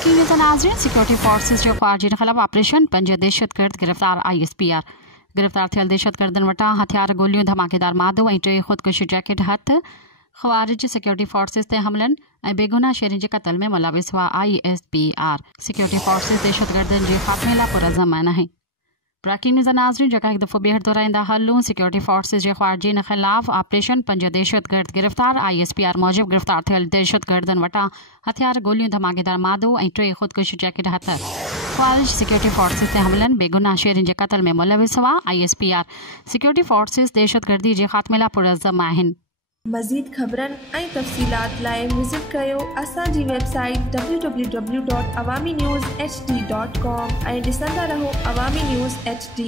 Breaking news नाज़रीन, security forces जो ख़वारिजिन ख़िलाफ़ ऑपरेशन पंज दहशतगर्द गिरफ़्तार ISPR गिरफ़्तार थियल दहशतगर्दनि वटां हथियार गोलियूं धमाकेदार मादो ऐं 3 ख़ुदकुशी जैकेट हथ ख़वारिज सिक्योरिटी फोर्सेस ते हमलनि ऐं बेगुनाह शहरियुनि जे क़त्ल में मुलविस हुआ। ISPR सिक्योरिटी फोर्सेस दहशतगर्दनि जे ख़ात्मे लाइ पुरज़म आहिनि। ब्रेकिंग न्यूज़ नाज़रीन, जेका हिकु दफ़ो ॿीहर दोहराईंदा हलूं, सिक्योरिटी फोर्सेस जे ख़वारिजिन ख़िलाफ़ ऑपरेशन पंज दहशतगर्द गिरफ़्तार ISPR मूजिब गिरफ़्तार थियल दहशतगर्दनि वटां हथियार गोलियूं धमाकेदार मादो ऐं 3 ख़ुदकुशी जैकेट हथ ख़वारिज सिक्योरिटी फोर्सेस ते हमलनि बेगुनाह शहरियुनि जे क़त्ल में मुलविस हुआ। ISPR सिक्योरिटी फोर्सेस दहशतगर्दी जे ख़ात्मे लाइ पुरज़म आहिनि। मज़ीद ख़बरनि ऐं तफ़सीलात लाइ विज़िट कयो असांजी वेबसाइट www.awamiNewsHD.com ऐं ॾिसंदा रहो अवामी न्यूज़ HD।